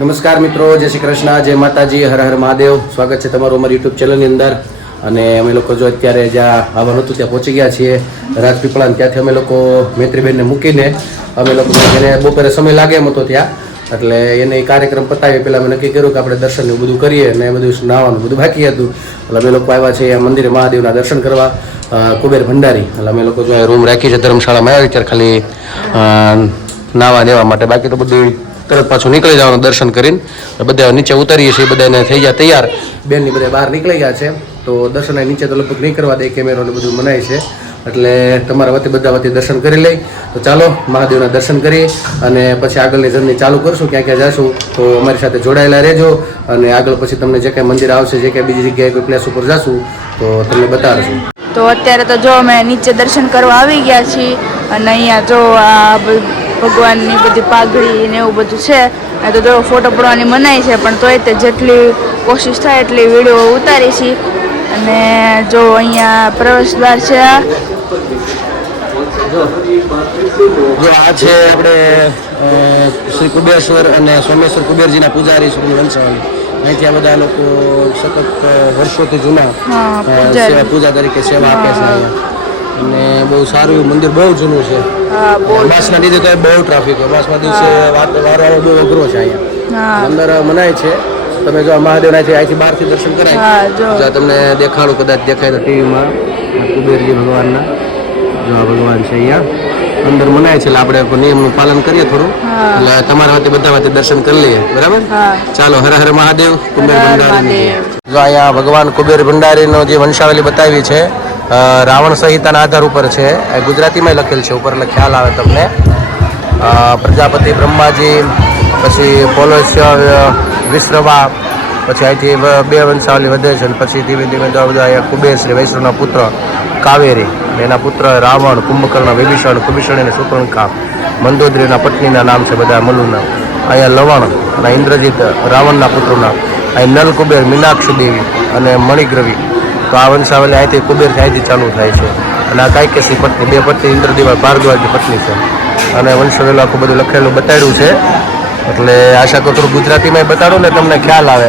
નમસ્કાર મિત્રો, જય શ્રી કૃષ્ણ, જય માતાજી, હર હર મહાદેવ. સ્વાગત છે તમારું અમારી યુટ્યુબ ચેનલની અંદર. અને અમે લોકો જો અત્યારે જ્યાં આવવાનું હતું ત્યાં પહોંચી ગયા છીએ રાજપીપળા. ત્યાંથી અમે લોકો મૈત્રીબેનને મૂકીને અમે લોકો એને બપોરે સમય લાગે એમ હતો ત્યાં, એટલે એને કાર્યક્રમ પતાવી પહેલાં અમે નક્કી કર્યું કે આપણે દર્શન બધું કરીએ અને એ બધું નાવાનું બધું બાકી હતું. એટલે અમે લોકો આવ્યા છીએ મંદિરે મહાદેવના દર્શન કરવા, કુબેર ભંડારી. એટલે અમે લોકો જો રૂમ રાખી છે ધર્મશાળામાં આવ્યા ત્યારે ખાલી નાવા દેવા માટે, બાકી તો બધું તરત પાછું નીકળી જવાનું દર્શન કરીને. બધા નીચે ઉતરીએ છીએ, બધાને થઈ ગયા તૈયાર, બેનની બધા બહાર નીકળી ગયા છે. તો દર્શન નીચે તો લગભગ નહીં કરવા દે, કેમેરાને બધું મનાય છે, એટલે તમારા વતી બધા વતી દર્શન કરી લઈ. તો ચાલો મહાદેવના દર્શન કરી અને પછી આગળની જર્ની ચાલુ કરશું. ક્યાં ક્યાં જઈશું તો અમારી સાથે જોડાયેલા રહેજો. અને આગળ પછી તમને જે કાંઈ મંદિર આવશે, જે કાંઈ બીજી જગ્યાએ કોઈ પ્લેસ ઉપર જશું તો તમને બતાવીશું. તો અત્યારે તો જો અમે નીચે દર્શન કરવા આવી ગયા છીએ અને અહીંયા જો આ ભગવાનની બધી પાઘડી ને એવું બધું છે. તો જો ફોટો પડવાની મનાઈ છે, પણ તોય તે જેટલી કોશિશ થાય એટલી વિડીયો ઉતારી છે. અને જો અહીંયા પ્રવેશ દ્વાર છે. જો આ છે આપણે શ્રી કુબેશ્વર અને સોમેશ્વર કુબેરજીના પૂજારી શ્રી વંશાવલી. અહીંથી આ બધા લોકો સતત વર્ષોથી જૂના પૂજા તરીકે સેવા આપે છે અહીંયા. અને બહુ સારું એવું મંદિર, બહુ જૂનું છે. માસના લીધે તો બહુ ટ્રાફિક હોય. માસના દિવસે વારો બહુ અઘરો છે અહીંયા. અંદર મનાય છે. તમે જો મહાદેવ અહીંથી બહારથી દર્શન કરાય, તમને દેખાડું, કદાચ દેખાય તો ટીવીમાં, કુબેરજી ભગવાનના. જો આ ભગવાન છે અહીંયા અંદર મનાય છે. એટલે આપણે નિયમનું પાલન કરીએ થોડું, એટલે તમારા વતી બધા વતી દર્શન કરી લઈએ. બરાબર, ચાલો. હર હર મહાદેવ. કુબેર ભંડારી. જો અહીંયા ભગવાન કુબેર ભંડારીનો જે વંશાવલી બતાવી છે, રાવણ સંહિતાના આધાર ઉપર છે. ગુજરાતીમાં લખેલ છે ઉપર, એટલે ખ્યાલ આવે તમને. પ્રજાપતિ બ્રહ્માજી, પછી પોલોસ્ય વિશ્રવા, પછી અહીંથી બે વંશાવલી વધે છે. પછી ધીમે ધીમે બધા કુબેર શ્રી વૈષ્ણવના પુત્ર કાવેરી, એના પુત્ર રાવણ, કુંભકર્ણ, વિભીષણ, કુભીષણ અને શૂર્પણખા, મંદોદરીના પત્નીના નામ છે બધા મલુના. અહીંયા લવણ અને ઇન્દ્રજીત રાવણના પુત્રોના. અહીં નલ કુબેર, મીનાક્ષી દેવી અને મણિગ્રવી. તો આ વંશાવલી અહીંથી કુબેરથી અહીંથી ચાલુ થાય છે. અને આ કાયકેશી પત્ની, બે પત્ની ઇન્દ્રદેવા ભારદ્વાજની પત્ની છે. અને વંશાવલી આખું બધું લખેલું બતાડ્યું છે. એટલે આશા કરું થોડું ગુજરાતીમાં બતાડું ને તમને ખ્યાલ આવે.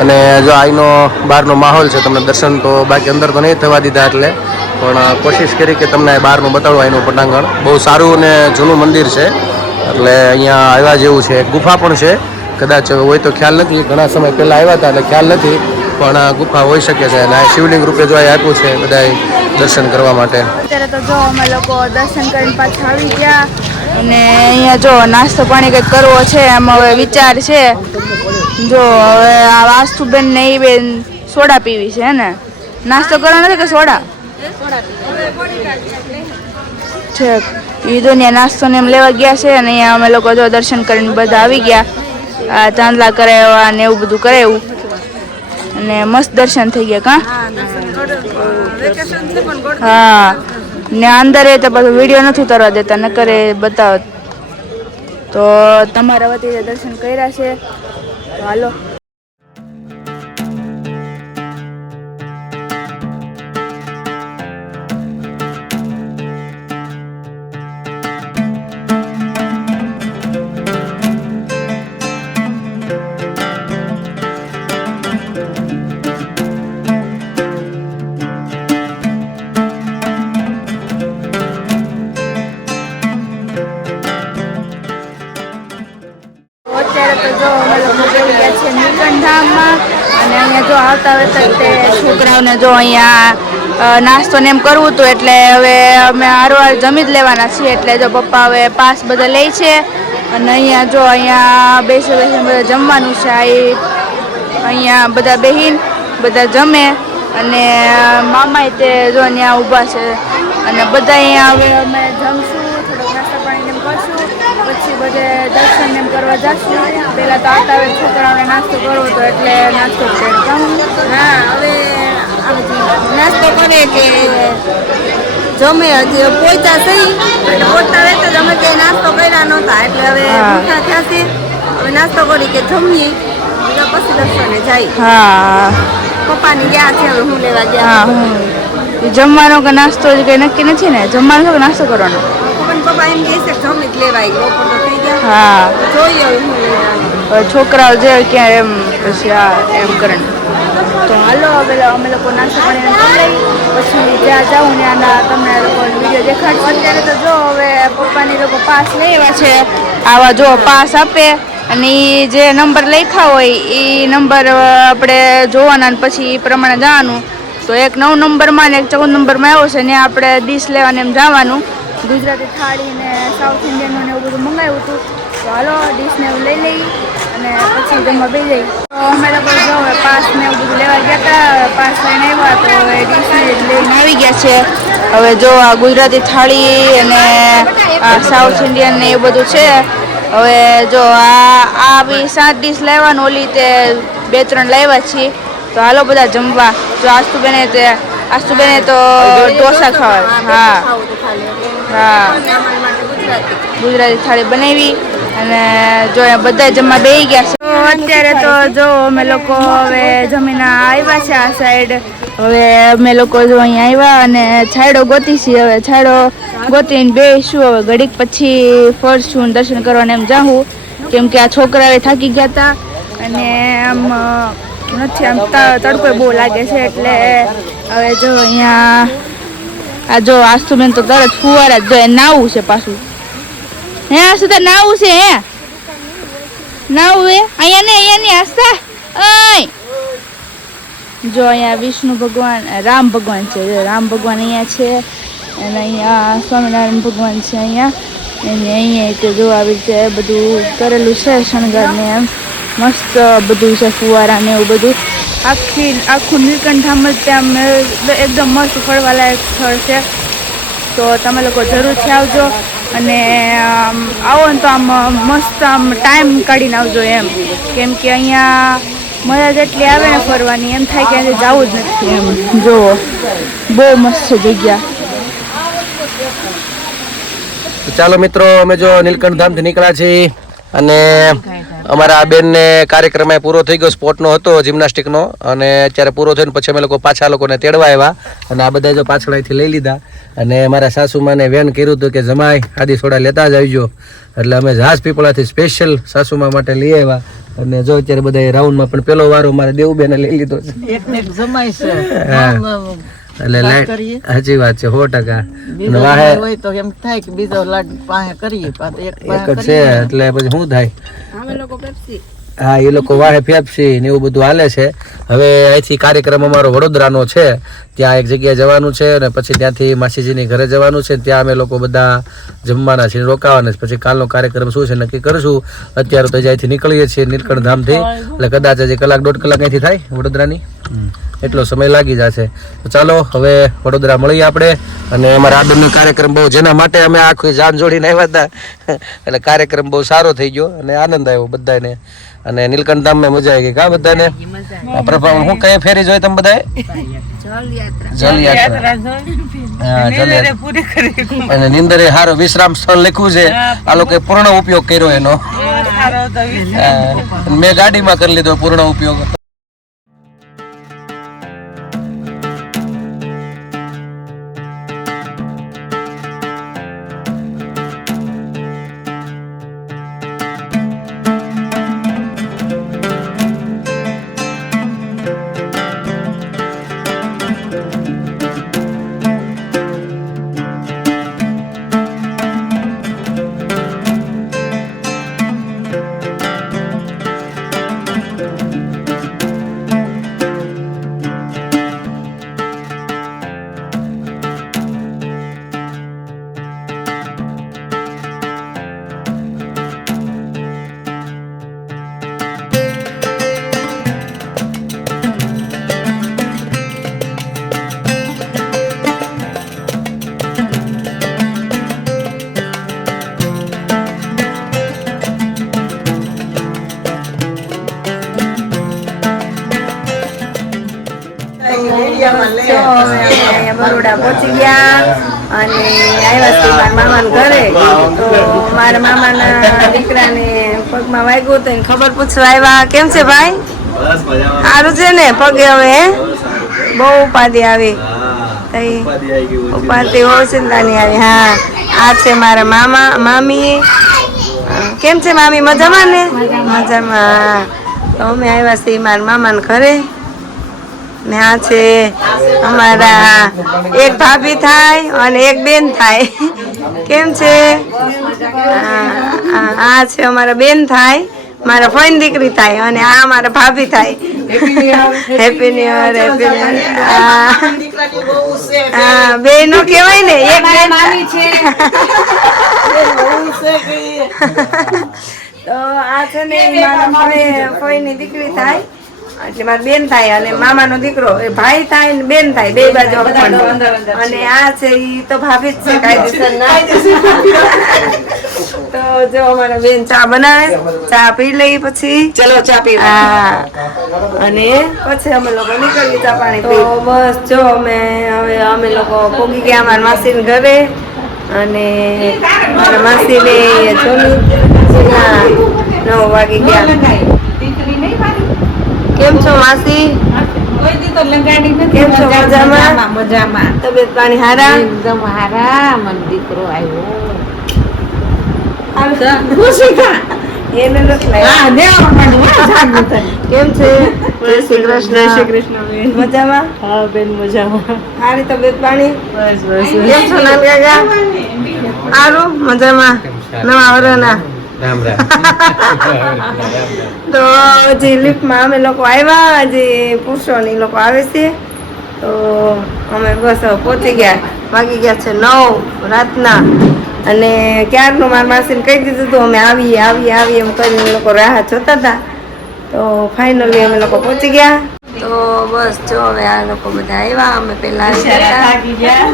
અને જો અહીંનો બહારનો માહોલ છે, તમને દર્શન તો બાકી અંદર તો નહીં થવા દીધા, એટલે પણ કોશિશ કરી કે તમને બહારનું બતાડું. અહીંનું પટાંગણ બહુ સારું અને જૂનું મંદિર છે. એટલે અહીંયા આવ્યા જેવું છે. ગુફા પણ છે, કદાચ હોય તો ખ્યાલ નથી. ઘણા સમય પહેલાં આવ્યા હતા એટલે ખ્યાલ નથી, પણ ગુફા હોઈ શકે છે. અને શિવલિંગ રૂપે જો આપ્યું છે બધા દર્શન કરવા માટે. અત્યારે તો જો અમે લોકો દર્શન કરીને પાછા આવી ગયા. અને અહીંયા જો નાસ્તો પાણી કંઈક કરવો છે, એમ હવે વિચાર છે. જો હવે આ વાસ્તુબેન ને એ બેન સોડા પીવી છે ને, નાસ્તો કરવાનો છે કે સોડા છે? એ દુનિયા નાસ્તો ને એમ લેવા ગયા છે. અને અહીંયા અમે લોકો જો દર્શન કરીને બધા આવી ગયા. ચાંદલા કરાવ્યા ને એવું બધું કરાવ્યું અને મસ્ત દર્શન થઈ ગયા. હા, ને અંદર તો પાછું વિડીયો નથી ઉતારવા દેતા, ન કરે બતાવો. તો તમારા વતી દર્શન કર્યા છે, તો હાલો. અને અહીંયા જો આવતા વખતે છોકરાઓને જો અહીંયા નાસ્તો ને એમ કરવું હતું, એટલે હવે અમે હારવાર જમી જ લેવાના છીએ. એટલે જો પપ્પા હવે પાસ બધા લે છે. અને અહીંયા જો અહીંયા બેસીને બધા જમવાનું છે. અહીંયા બધા બેહીન બધા જમે. અને મામાએ તે જો ત્યાં ઊભા છે. અને બધા અહીંયા હવે અમે જમશું, થોડોક નાસ્તા પાણી એમ કરશું, પછી બધે દર્શન એમ કરવા જશું. પહેલાં તો આવતા હવે છોકરાઓને નાસ્તો કરવો હતો, એટલે નાસ્તો કરતા. હા, હવે નાસ્તો કરે કે જમે, હજી પહોંચ્યા સહી. એટલે પહોંચતા રહેતા જ અમે કંઈ નાસ્તો કર્યા નહોતા, એટલે હવે ભૂખા થયા છે. હવે નાસ્તો કરી કે જમીએ, પછી દર્શને જાય. હા, પપ્પાની ગયા છે, હવે હું લેવા ગયા. જમવાનો કે નાસ્તો જ કંઈ નક્કી નથી ને? જમવાનો કે નાસ્તો કરવાનો? પપ્પા એમ કહે છે જમી જ લેવાય, બપોર તો થઈ ગયા. હા જોઈએ હવે શું લઈને આવે. હવે છોકરાઓ જે ક્યાં એમ પછી એમ કરે તો હાલો હવે અમે લોકો નાસ્તો પાણી કરી લઈ પછી જ્યાં જાઉં ત્યાંના તમને લોકો વિડીયો દેખાડશું. અત્યારે તો જો હવે પપ્પાની લોકો પાસ લઈ આવ્યા છે. આવા જો પાસ આપે અને એ જે નંબર લખ્યા હોય એ નંબર આપણે જોવાના અને પછી એ પ્રમાણે જવાનું. તો એક 9 નંબરમાં ને એક 14 નંબરમાં આવ્યો છે ને આપણે ડીશ લેવાને એમ જવાનું. ગુજરાતી થાળી ને સાઉથ ઇન્ડિયનનું ને એવું બધું મંગાવ્યું હતું. તો હાલો ડીશને એવું લઈ લઈ અને પછી જમવા બેસી જઈ. તો અમે લોકો જો હવે પાસ ને એવું બધું લેવા ગયા હતા. પાસ લઈને આવ્યા તો હવે ડીશને લઈને આવી ગયા છે. હવે જો આ ગુજરાતી થાળી અને સાઉથ ઇન્ડિયન ને એવું બધું છે. હવે જો આ બી 7 ડીશ લેવાનું ઓલી તે 2-3 લાવ્યા છીએ. તો હાલો બધા જમવા. જો આસ્તુબેને તો ઢોસા ખાવા. હા ગુજરાતી થાળી બનાવી અને જો બધા જમવા બેસી ગયા છે. તો અત્યારે તો જો અમે લોકો હવે જમીને આવ્યા છે આ સાઈડ. હવે અમે લોકો જો અહીંયા આવ્યા અને છાયડો ગોતી છીએ. હવે છાયડો ગોતીને બેસીશું. હવે ઘડીક પછી ફરશું દર્શન કરવાને એમ જાઉં કેમ કે આ છોકરાએ થાકી ગયા હતા અને આમ નથી આમ તડકો બહુ લાગે છે એટલે હવે જો અહીંયા આ જો આસ્તુબેન તો તરત ફુવારા જ જો નાવું છે પાછું. હે આસ્તુ તો નાવું છે હે નાવું હે અહીંયા ને આસ્તા ઓય જો અહીંયા વિષ્ણુ ભગવાન રામ ભગવાન છે. રામ ભગવાન અહીંયા છે અને અહીંયા સ્વામિનારાયણ ભગવાન છે અહીંયા. અને અહીંયા તે જો આવી રીતે બધું કરેલું છે શણગાર ને એમ મસ્ત બધું છે ફુવારા ને એવું બધું. આખું નીલકંઠ ધામ જ ત્યાં એકદમ મસ્ત ફરવાલાયક સ્થળ છે. તો તમે લોકો જરૂરથી આવજો અને આવો ને તો આમ મસ્ત આમ ટાઈમ કાઢીને આવજો એમ કેમ કે અહીંયા મજા જેટલી આવે ને ફરવાની એમ થાય કે આજે જવું જ નથી એમ. જુઓ બહુ મસ્ત છે જગ્યા. ચાલો મિત્રો અમે જો નીલકંઠ ધામથી નીકળ્યા છીએ અને અમારા આ બેનને કાર્યક્રમ પૂરો થઈ ગયો. સ્પોર્ટનો હતો જિમ્નાસ્ટિકનો અને અત્યારે પૂરો થઈને પછી અમે લોકો પાછા લોકોને તેડવા આવ્યા અને આ બધા જો પાછળ અહીંથી લઈ લીધા અને મારા સાસુમાને વેન કર્યું હતું કે જમાઈ આદિ સોડા લેતા જ આવજો એટલે અમે જહાજ પીપળાથી સ્પેશિયલ સાસુમા માટે લઈ આવ્યા અને જો અત્યારે બધા રાઉન્ડમાં પણ પેલો વારો મારા દેવુબેને લઈ લીધો છે. એટલે સાચી વાત છે 100%. હોય તો એમ થાય કે બીજો લાડ પાસે કરીએ એક જ છે એટલે પછી શું થાય. અમે લોકો પેપ્સી હા એ લોકો વાહે પેપ્સી ને એવું બધું હાલે છે. હવે અહીંથી કાર્યક્રમ અમારો વડોદરાનો છે ત્યાં એક જગ્યાએ જવાનું છે અને પછી ત્યાંથી માસીજીની ઘરે જવાનું છે. ત્યાં અમે લોકો બધા જમવાના છીએ રોકાવાના છે. પછી કાલનો કાર્યક્રમ શું છે નક્કી કરશું. અત્યારે તો અહીંથી નીકળીએ છીએ નીલકંઠ ધામથી એટલે કદાચ હજી 1-1.5 કલાક અહીંથી થાય વડોદરાની એટલો સમય લાગી જશે. તો ચાલો હવે વડોદરા મળીએ આપણે. અને અમારા આદરનો કાર્યક્રમ બહુ જેના માટે અમે આખી જાન જોડીને આવ્યા હતા એટલે કાર્યક્રમ બહુ સારો થઈ ગયો અને આનંદ આવ્યો બધાને. અને નીલકંઠ ધામમાં મજા આવી ગઈ કા બધાને. પ્રભાવ હું કઈ ફેરી જોઈ તમે બધાએ? જલ યાત્રા. હા જલ યાત્રા. અને નિંદરે હારો વિશ્રામ સ્થળ લખ્યું છે. આ લોકોએ પૂર્ણ ઉપયોગ કર્યો એનો. મેં ગાડીમાં કરી લીધો પૂર્ણ ઉપયોગ. બરોડા પહોંચી ગયા અને આવ્યા છીએ મારા મામાના ઘરે. તો મારા મામાના દીકરાને પગમાં વાગ્યું હતું ખબર પૂછવા આવ્યા. કેમ છે ભાઈ? સારું છે ને પગે? હવે બહુ ઉપાધિ આવી. ઉપાધિ બહુ ચિંતાની આવી. હા આ છે મારા મામી કેમ છે મામી મજામાં ને? મજામાં. તો અમે આવ્યા છીએ મારા મામાના ઘરે ને આ છે અમારા એક ભાભી થાય અને એક બેન થાય. કેમ છે? આ છે અમારા બેન થાય, મારા ફોઈન દીકરી થાય અને આ મારા ભાભી થાય. Happy new year, happy new year. બે નો કહેવાય ને, એક બેન છે. તો આ છે ને મારા ફોઈની દીકરી થાય એટલે મારી બેન થાય અને મામાનો દીકરો એ ભાઈ થાય ને બેન થાય, બે બાજુ અને આ છે ઈ તો ભાભી જ છે કાયદેસર. તો જો અમારા બેન ચા બનાવે, ચા પી લઈ પછી ચલો ચા પી. હા, અને પછી અમે લોકો નીકળીએ ચા પાણી પી. તો બસ જો અમે લોકો પોગી ગયા અમારા માસીના ઘરે અને મારા માસીને જોની 9 વાગી ગયા. કેમ છો માસી? કેમ છો? મજામાં? મજામાં. તબિયત પાણી હારા? એકદમ હારા. મને દીકરો આવ્યો. કેમ છે? જય શ્રી કૃષ્ણ. મજામાં? હા બેન મજામાં. સારી તબિયત પાણી? બસ બસ. કેમ છો નાનકાકા? સારું મજામાં. નવા વરના તો હજી લિફ્ટમાં અમે લોકો આવ્યા, હજી પુરુષોની લોકો આવે છે. તો અમે બસ પહોંચી ગયા, વાગી ગયા છે 9 રાતના અને ક્યારનું મારા માસીને કહી દીધું હતું અમે આવીએ એમ કરીને લોકો રાહ જોતા હતા. તો ફાઇનલી અમે લોકો પહોંચી ગયા. તો બસ જો હવે આ લોકો બધા આવ્યા, અમે પહેલા આવી ગયા.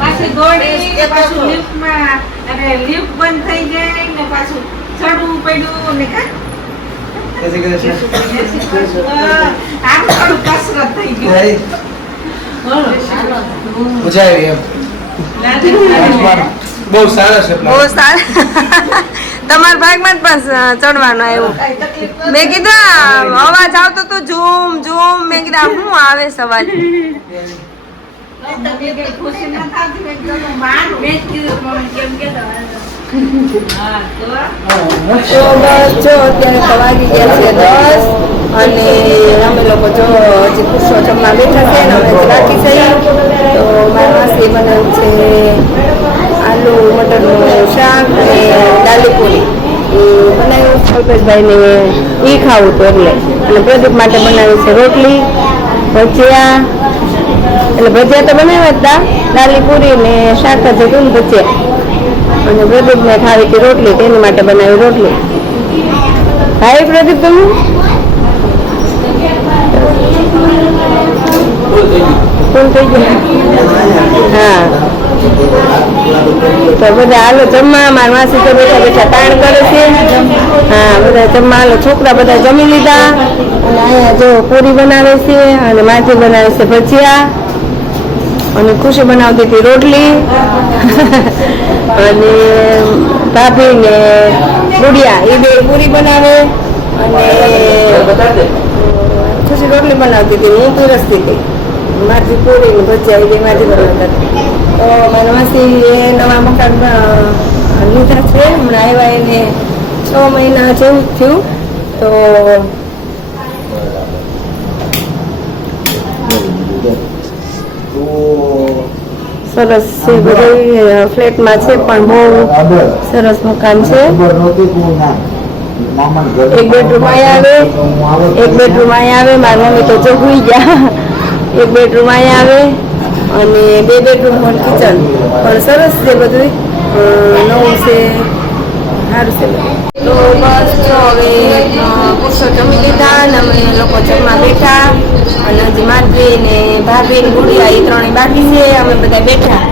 પાછી દોડી કે પાછું લિફ્ટમાં અને લિફ્ટ બંધ થઈ જાય ને પાછું ચડવું પડ્યું ને કા આ થોડું કસરત થઈ ગઈ. મજા આવી એમ. બહુ સારા છે. બહુ સારા. તમારા ભાગમાં જ પણ ચડવાનું આવ્યું. મેં કીધું અવાજ આવતો તો ઝૂમ મેં કીધું શું આવે છે અવાજ. તો બસ જો અત્યારે તો વાગી ગયા છે 10 અને અમે લોકો જો હજી પુરુષો જમવા બેઠા છે ને અમે બાકી છે. તો મારા માસી બનાવ્યું છે આલુ મટરનું શાક અને દાલીપુરી એ બનાવ્યું. કલ્પેશભાઈને એ ખાવું હતું એટલે, અને પ્રદીપ માટે બનાવી છે રોટલી, ભજીયા. એટલે ભજીયા તો બનાવ્યા હતા, દાલીપુરી ને શાક જ હતું ને ભજીયા. અને પ્રદીપને ખાવી હતી રોટલી, તેની માટે બનાવી રોટલી. ભાઈ પ્રદીપ તમે ફૂલ થઈ ગયું? હા. તો બધા હાલો જમવા. મારા માસી તો બેઠા બેઠા તાણ કરે છે. હા, બધા જમવા હાલો. છોકરા બધા જમી લીધા અને અહીંયા જો પૂરી બનાવે છે અને માથી બનાવે છે ભજીયા અને ખુશી બનાવતી હતી રોટલી અને ભાભી ને ગુડિયા એ બે પૂરી બનાવે અને ખુશી રોટલી બનાવતી હતી, હું પીરસતી હતી. માથી પૂરી ને ભજીયા એ બે માથી બનાવતા. તો મારા માસી એ નવા મકાન લીધા છે, હમણાં આવ્યા એને 6 મહિના જેવું થયું. તો સરસ છે, બધું ફ્લેટમાં છે પણ બહુ સરસ મકાન છે. એક બેડરૂમ અહીંયા આવે, એક બેડરૂમ અહીંયા આવે. મારી મમ્મી તો જગવી ગયા. એક બેડરૂમ અહીંયા આવે અને 2 બેડરૂમ હોલ કિચન પણ સરસ છે, બધું નવું છે, સારું છે. તો બસ જો હવે પુરુષો જમી લીધા અને અમે લોકો જમવા બેઠા અને હજી મારી ને ભાભી ને ગુડિયા એ ત્રણેય બાકી છે. અમે બધા બેઠા,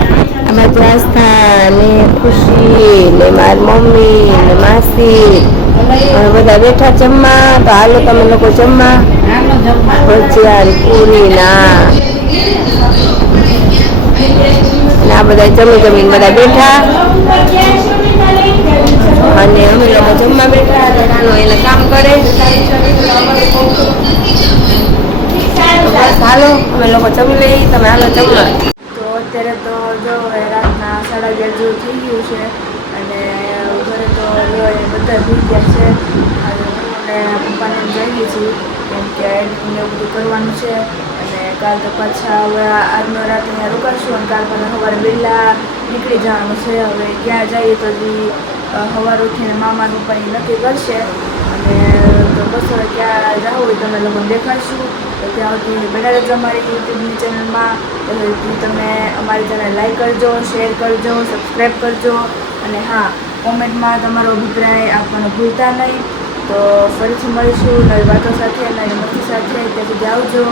અમે આસ્થા ને ખુશી ને મારી મમ્મી ને માસી અમે બધા બેઠા જમવા. તો હાલો તમે લોકો જમવા. ભજીયા પૂરી ના બધા જમીને બધા બેઠા અને અમે લોકો જમવા બેઠા. નાનો એને કામ કરે. બસ હાલો અમે લોકો જમી લઈએ, તમે હાલો જમવા. તો અત્યારે તો જો રાતના 11:30 જેવું થઈ ગયું છે અને બધા ભૂલી ગયા છે. આજે હું અને પપ્પાને જઈએ છીએ કેમ કે એડિટિંગ એવું બધું કરવાનું છે. અને કાલ તો પાછા હવે આજનો રાત અહીંયા રોકાશું અને કાલ પાછા સવારે વહેલા નીકળી જવાનું છે. હવે ક્યાં જઈએ તો હજી સવાર ઉઠીને મામા પપ્પાની નક્કી કરશે. અને તો બસ હવે ક્યાં જાવ હોય તમે લોકોને દેખાડશું. તો ત્યાં સુધી બેઠા રહેજો અમારી યુટ્યુબની ચેનલમાં. તો તમે અમારી ચેનલ લાઈક કરજો, શેર કરજો, સબસ્ક્રાઈબ કરજો. અને હા, કોમેન્ટમાં તમારો અભિપ્રાય આપવાનો ભૂલતા નહીં. તો ફરીથી મળીશું નવી વાતો સાથે, નવી મસ્તી સાથે. ત્યાં સુધી આવજો.